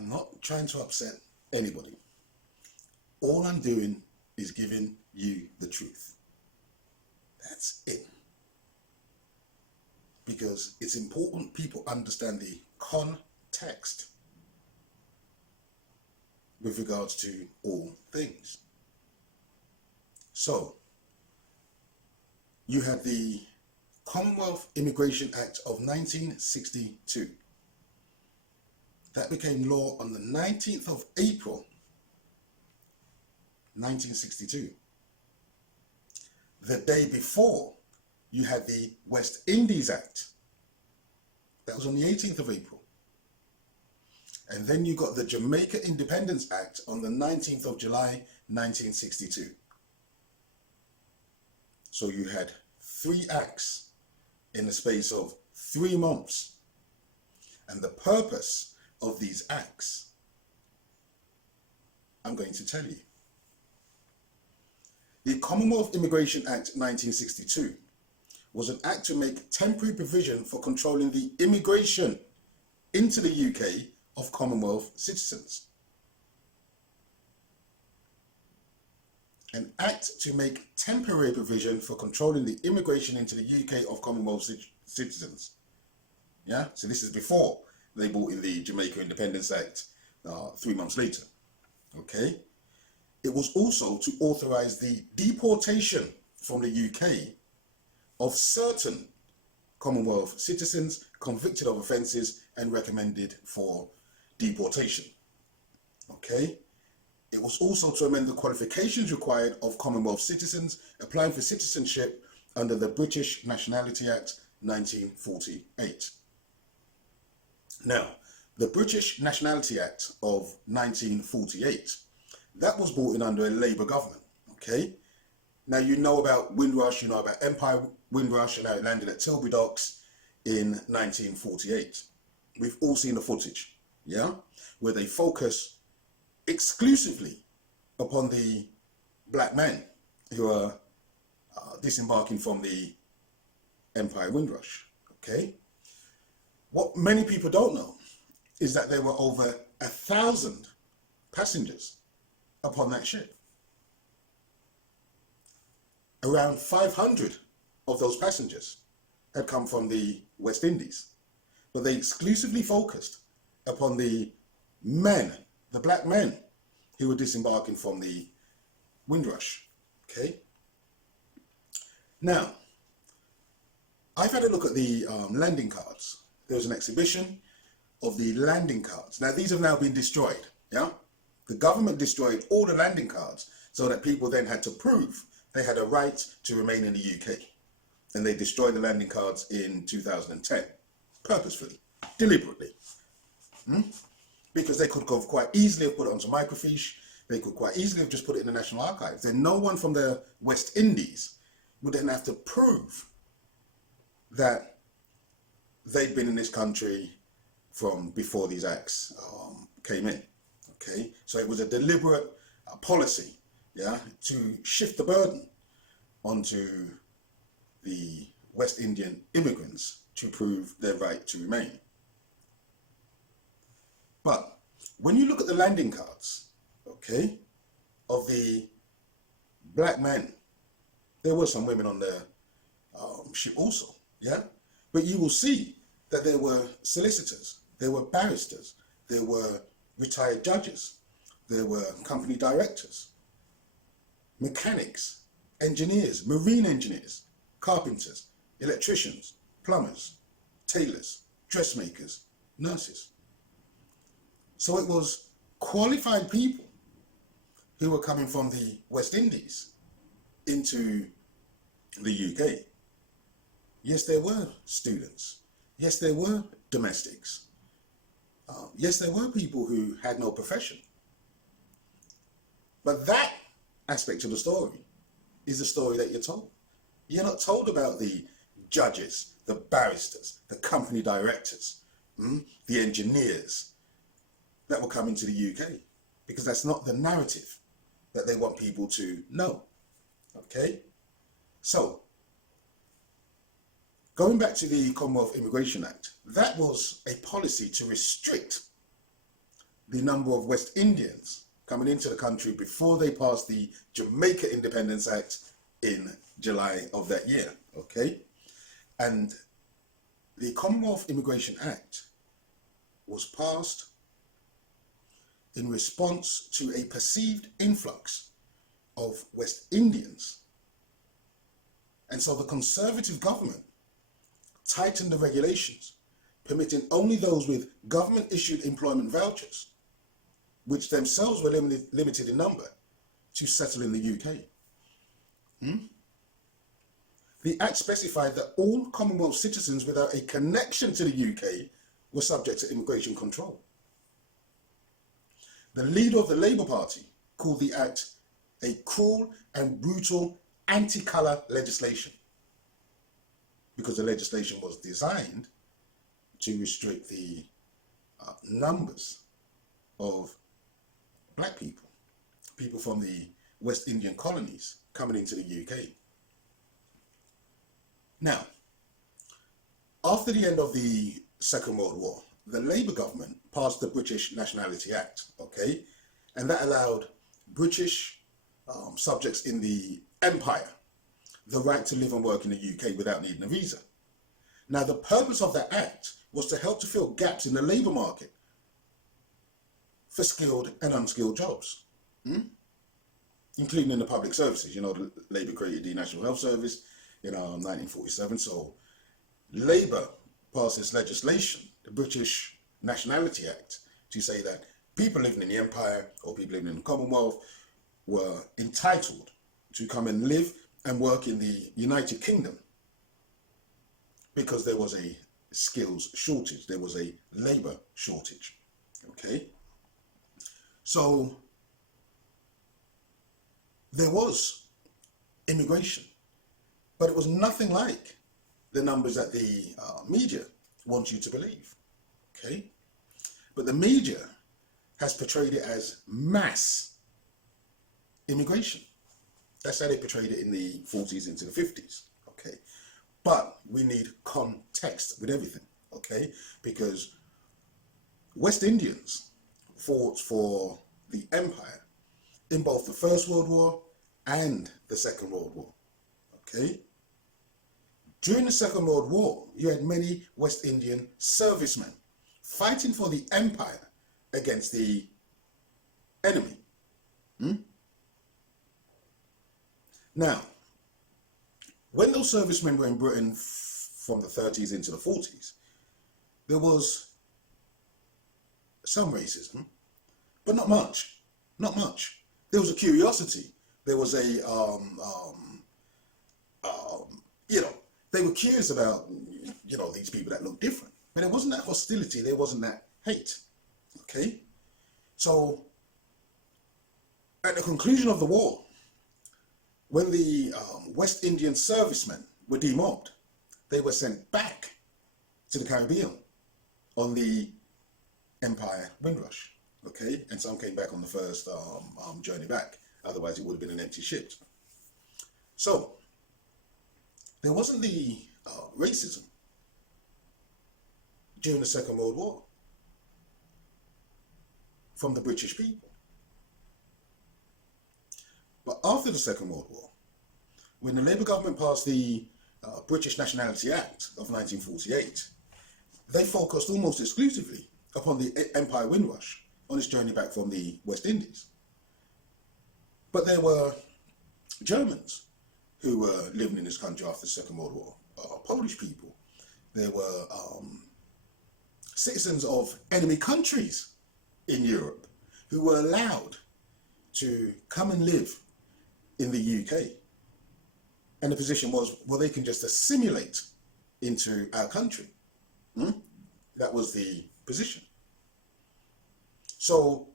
I'm not trying to upset anybody. All I'm doing is giving you the truth. That's it. Because it's important people understand the context with regards to all things. So, you had the Commonwealth Immigration Act of 1962. That became law on the 19th of April, 1962. The day before, you had the West Indies Act. That was on the 18th of April. And then you got the Jamaica Independence Act on the 19th of July, 1962. So you had 3 acts in the space of 3 months. And the purpose of these acts, I'm going to tell you. The Commonwealth Immigration Act 1962 was an act to make temporary provision for controlling the immigration into the UK of Commonwealth citizens. An act to make temporary provision for controlling the immigration into the UK of Commonwealth citizens. Yeah, so this is before they brought in the Jamaica Independence Act 3 months later. Okay. It was also to authorize the deportation from the UK of certain Commonwealth citizens convicted of offences and recommended for deportation. Okay. It was also to amend the qualifications required of Commonwealth citizens applying for citizenship under the British Nationality Act 1948. Now, the British Nationality Act of 1948, that was brought in under a Labour government, okay? Now, you know about Windrush, you know about Empire Windrush, and how it landed at Tilbury Docks in 1948. We've all seen the footage, yeah? Where they focus exclusively upon the black men who are disembarking from the Empire Windrush, okay? What many people don't know is that there were over 1,000 passengers upon that ship. Around 500 of those passengers had come from the West Indies, but they exclusively focused upon the men, the black men who were disembarking from the Windrush, okay? Now, I've had a look at the landing cards. There was an exhibition of the landing cards. Now, these have now been destroyed, yeah? The government destroyed all the landing cards so that people then had to prove they had a right to remain in the UK. And they destroyed the landing cards in 2010, purposefully, deliberately. Because they could have quite easily have put it onto microfiche. They could quite easily have just put it in the National Archives. Then no one from the West Indies would then have to prove that they'd been in this country from before these acts came in. Okay, so it was a deliberate policy, yeah, to shift the burden onto the West Indian immigrants to prove their right to remain. But when you look at the landing cards, okay, of the black men, there were some women on the ship also, yeah, but you will see that there were solicitors, there were barristers, there were retired judges, there were company directors, mechanics, engineers, marine engineers, carpenters, electricians, plumbers, tailors, dressmakers, nurses. So it was qualified people who were coming from the West Indies into the UK. Yes, there were students. Yes, there were domestics. Yes, there were people who had no profession. But that aspect of the story is the story that you're told. You're not told about the judges, the barristers, the company directors, the engineers that were coming to the UK, because that's not the narrative that they want people to know. Okay? So, going back to the Commonwealth Immigration Act, that was a policy to restrict the number of West Indians coming into the country before they passed the Jamaica Independence Act in July of that year, okay? And the Commonwealth Immigration Act was passed in response to a perceived influx of West Indians. And so the Conservative government tightened the regulations, permitting only those with government-issued employment vouchers, which themselves were limited in number, to settle in the UK. The Act specified that all Commonwealth citizens without a connection to the UK were subject to immigration control. The leader of the Labour Party called the Act a cruel and brutal anti-colour legislation, because the legislation was designed to restrict the numbers of black people, people from the West Indian colonies coming into the UK. Now, after the end of the Second World War, the Labour government passed the British Nationality Act, okay? And that allowed British subjects in the Empire the right to live and work in the UK without needing a visa. Now, the purpose of that act was to help to fill gaps in the labour market for skilled and unskilled jobs, including in the public services. You know, the Labour created the National Health Service in 1947. So Labour passed this legislation, the British Nationality Act, to say that people living in the Empire or people living in the Commonwealth were entitled to come and live and work in the United Kingdom, because there was a skills shortage, there was a labour shortage, okay? So there was immigration, but it was nothing like the numbers that the media want you to believe, okay? But the media has portrayed it as mass immigration. That's how they portrayed it in the 40s into the 50s, okay? But we need context with everything, okay? Because West Indians fought for the empire in both the First World War and the Second World War, okay? During the Second World War, you had many West Indian servicemen fighting for the empire against the enemy. Now, when those servicemen were in Britain from the 30s into the 40s, there was some racism, but not much, not much. There was a curiosity. There was a, you know, they were curious about, you know, these people that look different. But there wasn't that hostility, there wasn't that hate, okay? So, at the conclusion of the war, when the West Indian servicemen were demobbed, they were sent back to the Caribbean on the Empire Windrush, okay? And some came back on the first journey back. Otherwise, it would have been an empty ship. So, there wasn't the racism during the Second World War from the British people. But after the Second World War, when the Labour government passed the British Nationality Act of 1948, they focused almost exclusively upon the Empire Windrush on its journey back from the West Indies. But there were Germans who were living in this country after the Second World War, Polish people. There were citizens of enemy countries in Europe who were allowed to come and live in the UK. And the position was, well, they can just assimilate into our country. That was the position. So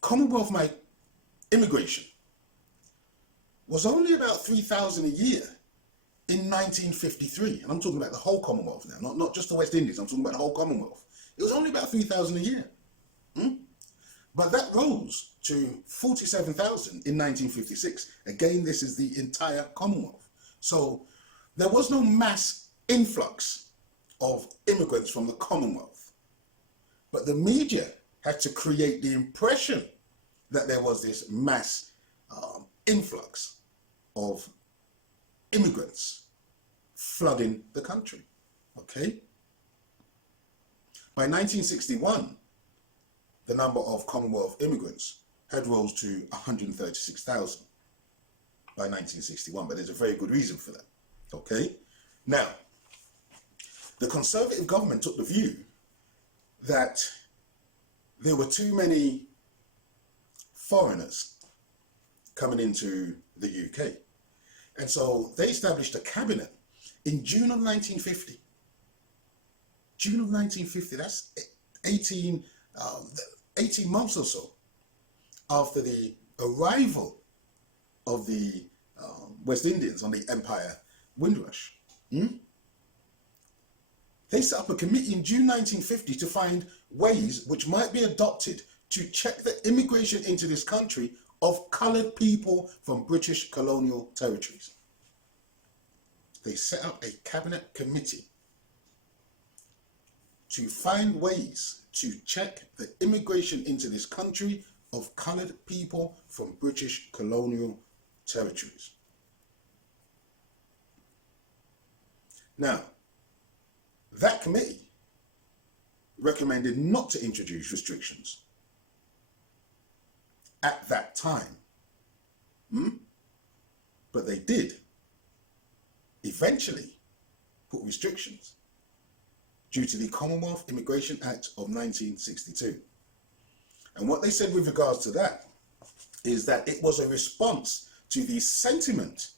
Commonwealth immigration was only about 3,000 a year in 1953. And I'm talking about the whole Commonwealth now, not just the West Indies. I'm talking about the whole Commonwealth. It was only about 3,000 a year. But that rose to 47,000 in 1956. Again, this is the entire Commonwealth. So there was no mass influx of immigrants from the Commonwealth. But the media had to create the impression that there was this mass influx of immigrants flooding the country. Okay? By 1961, the number of Commonwealth immigrants had rose to 136,000 by 1961, but there's a very good reason for that. Okay? Now, the Conservative government took the view that there were too many foreigners coming into the UK. And so they established a cabinet in June of 1950. June of 1950, that's 18 months or so after the arrival of the West Indians on the Empire Windrush. They set up a committee in June 1950 to find ways which might be adopted to check the immigration into this country of coloured people from British colonial territories. They set up a cabinet committee to find ways to check the immigration into this country of coloured people from British colonial territories. Now, that committee recommended not to introduce restrictions at that time. But they did eventually put restrictions due to the Commonwealth Immigration Act of 1962. And what they said with regards to that is that it was a response to the sentiment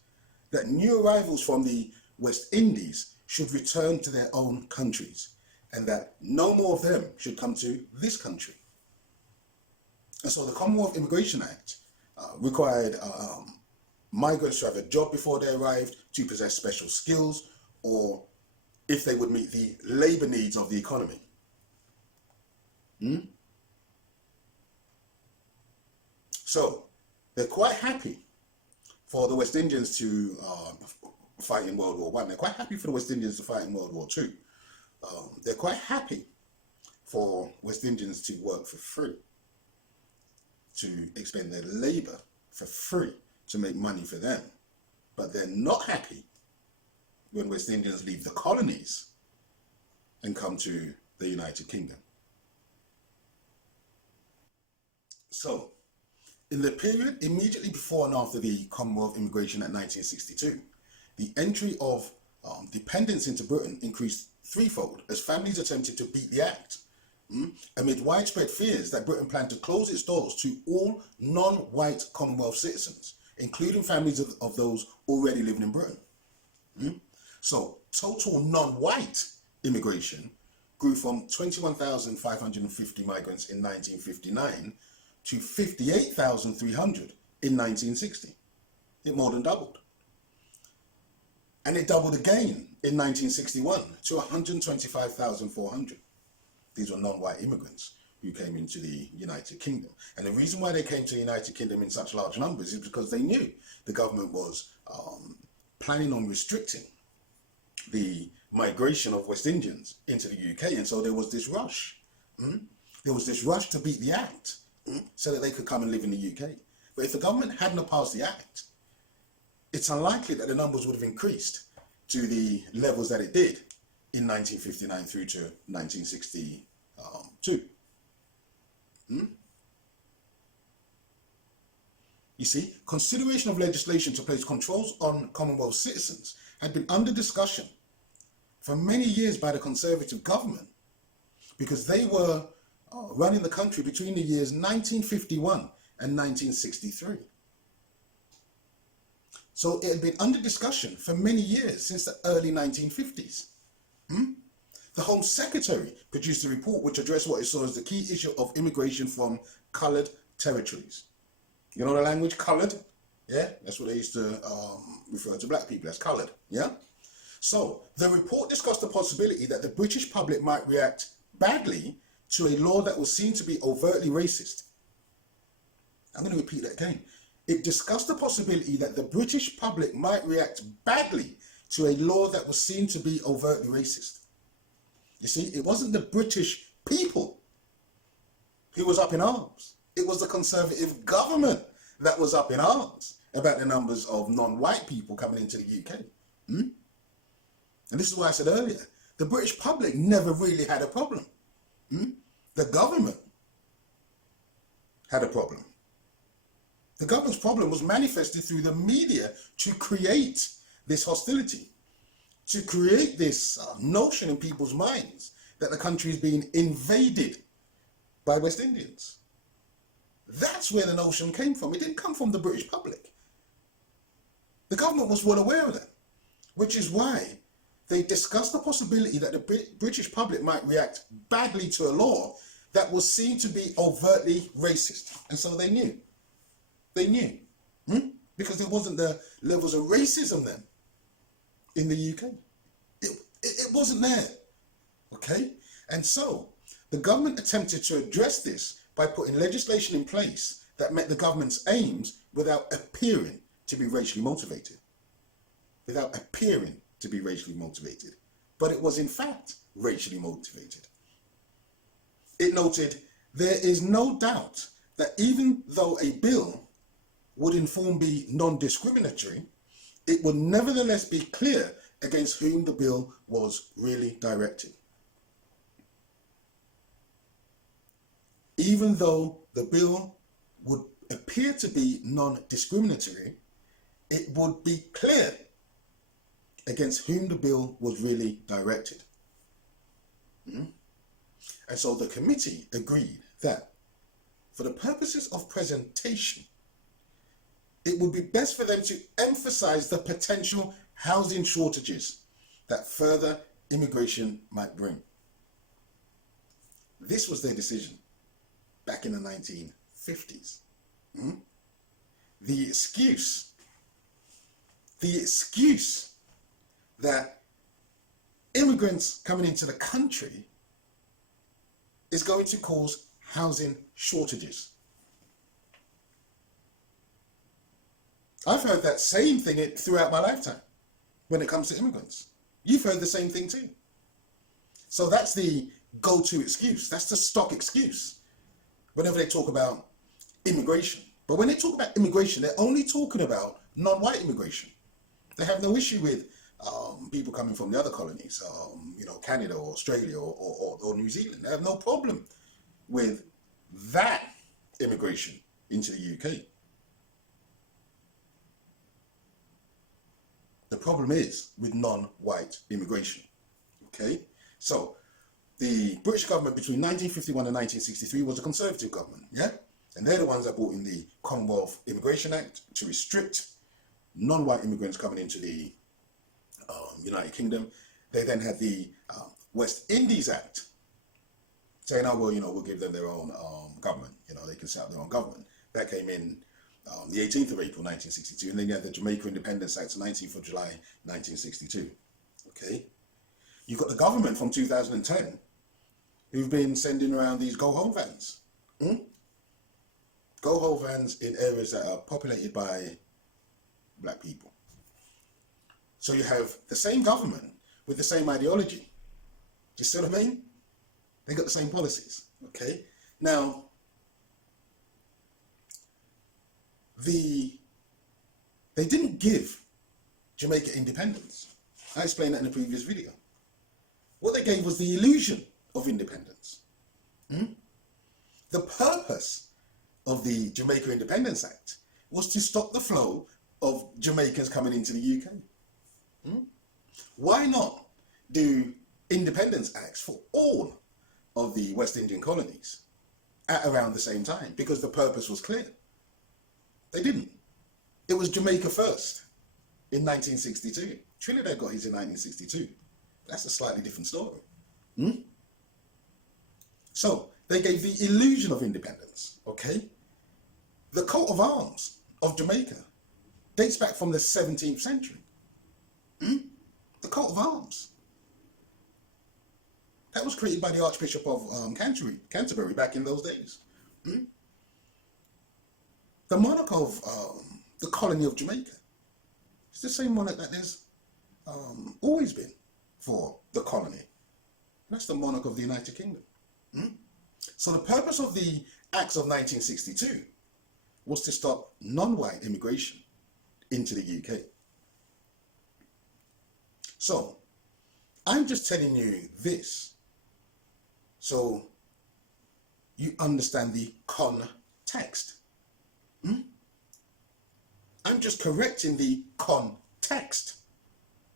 that new arrivals from the West Indies should return to their own countries and that no more of them should come to this country. And so the Commonwealth Immigration Act required migrants to have a job before they arrived, to possess special skills, or if they would meet the labour needs of the economy. So they're quite happy for the West Indians to fight in World War I. They're quite happy for the West Indians to fight in World War II. They're quite happy for West Indians to work for free, to expend their labour for free, to make money for them. But they're not happy when West Indians leave the colonies and come to the United Kingdom. So, in the period immediately before and after the Commonwealth Immigration Act 1962, the entry of dependents into Britain increased threefold as families attempted to beat the Act, amid widespread fears that Britain planned to close its doors to all non-white Commonwealth citizens, including families of those already living in Britain. So total non-white immigration grew from 21,550 migrants in 1959 to 58,300 in 1960. It more than doubled. And it doubled again in 1961 to 125,400. These were non-white immigrants who came into the United Kingdom. And the reason why they came to the United Kingdom in such large numbers is because they knew the government was planning on restricting the migration of West Indians into the UK. And so there was this rush. There was this rush to beat the Act so that they could come and live in the UK. But if the government hadn't passed the Act, it's unlikely that the numbers would have increased to the levels that it did in 1959 through to 1962. You see, consideration of legislation to place controls on Commonwealth citizens had been under discussion for many years by the Conservative government because they were running the country between the years 1951 and 1963. So it had been under discussion for many years, since the early 1950s. The Home Secretary produced a report which addressed what it saw as the key issue of immigration from coloured territories. You know the language, coloured? Yeah, that's what they used to refer to black people as, coloured, yeah? So the report discussed the possibility that the British public might react badly to a law that was seen to be overtly racist. I'm going to repeat that again. It discussed the possibility that the British public might react badly to a law that was seen to be overtly racist. You see, it wasn't the British people who was up in arms. It was the Conservative government that was up in arms about the numbers of non-white people coming into the UK. And this is why I said earlier, the British public never really had a problem. The government had a problem. The government's problem was manifested through the media to create this hostility, to create this notion in people's minds that the country is being invaded by West Indians. That's where the notion came from. It didn't come from the British public. The government was well aware of that, which is why they discussed the possibility that the British public might react badly to a law that was seen to be overtly racist. And so they knew. They knew. Because there wasn't the levels of racism then in the UK. It wasn't there. Okay? And so the government attempted to address this by putting legislation in place that met the government's aims without appearing to be racially motivated. Without appearing to be racially motivated. But it was in fact racially motivated. It noted, there is no doubt that even though a bill would in form be non-discriminatory, it would nevertheless be clear against whom the bill was really directed. Even though the bill would appear to be non-discriminatory, it would be clear against whom the bill was really directed. And so the committee agreed that for the purposes of presentation, it would be best for them to emphasize the potential housing shortages that further immigration might bring. This was their decision back in the 1950s. The excuse that immigrants coming into the country is going to cause housing shortages. I've heard that same thing throughout my lifetime when it comes to immigrants. You've heard the same thing too. So that's the go-to excuse. That's the stock excuse whenever they talk about immigration. But when they talk about immigration, they're only talking about non-white immigration. They have no issue with people coming from the other colonies, Canada or Australia or New Zealand. They have no problem with that immigration into the UK. The problem is with non-white immigration. Okay, so the British government between 1951 and 1963 was a Conservative government, yeah? And they're the ones that brought in the Commonwealth Imiigration Act to restrict non-white immigrants coming into the United Kingdom. They then had the West Indies Act, saying, oh, well, we'll give them their own government. They can set up their own government. That came in the 18th of April, 1962. And then you had the Jamaica Independence Acts, 19th of July, 1962. Okay? You've got the government from 2010 who've been sending around these go-home vans. Go-home vans in areas that are populated by black people. So you have the same government with the same ideology. Do you see what I mean? They got the same policies. Okay? Now, they didn't give Jamaica independence. I explained that in a previous video. What they gave was the illusion of independence. The purpose of the Jamaica Independence Act was to stop the flow of Jamaicans coming into the UK. Why not do independence acts for all of the West Indian colonies at around the same time? Because the purpose was clear. They didn't. It was Jamaica first in 1962. Trinidad got his in 1962. That's a slightly different story. So they gave the illusion of independence, okay? The coat of arms of Jamaica dates back from the 17th century. The coat of arms. That was created by the Archbishop of Canterbury back in those days. The monarch of the colony of Jamaica is the same monarch that there's always been for the colony. That's the monarch of the United Kingdom. So the purpose of the Acts of 1962 was to stop non-white immigration into the UK. So I'm just telling you this so you understand the context. I'm just correcting the context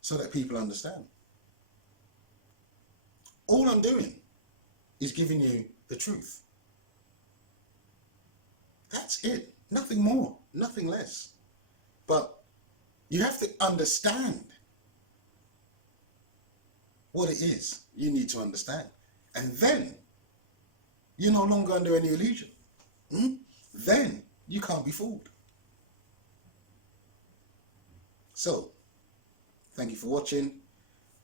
so that people understand. All I'm doing is giving you the truth. That's it. Nothing more, nothing less. But you have to understand what it is you need to understand. And then you're no longer under any illusion. Then you can't be fooled. So, thank you for watching.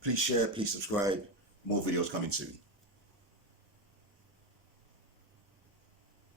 Please share, please subscribe. More videos coming soon.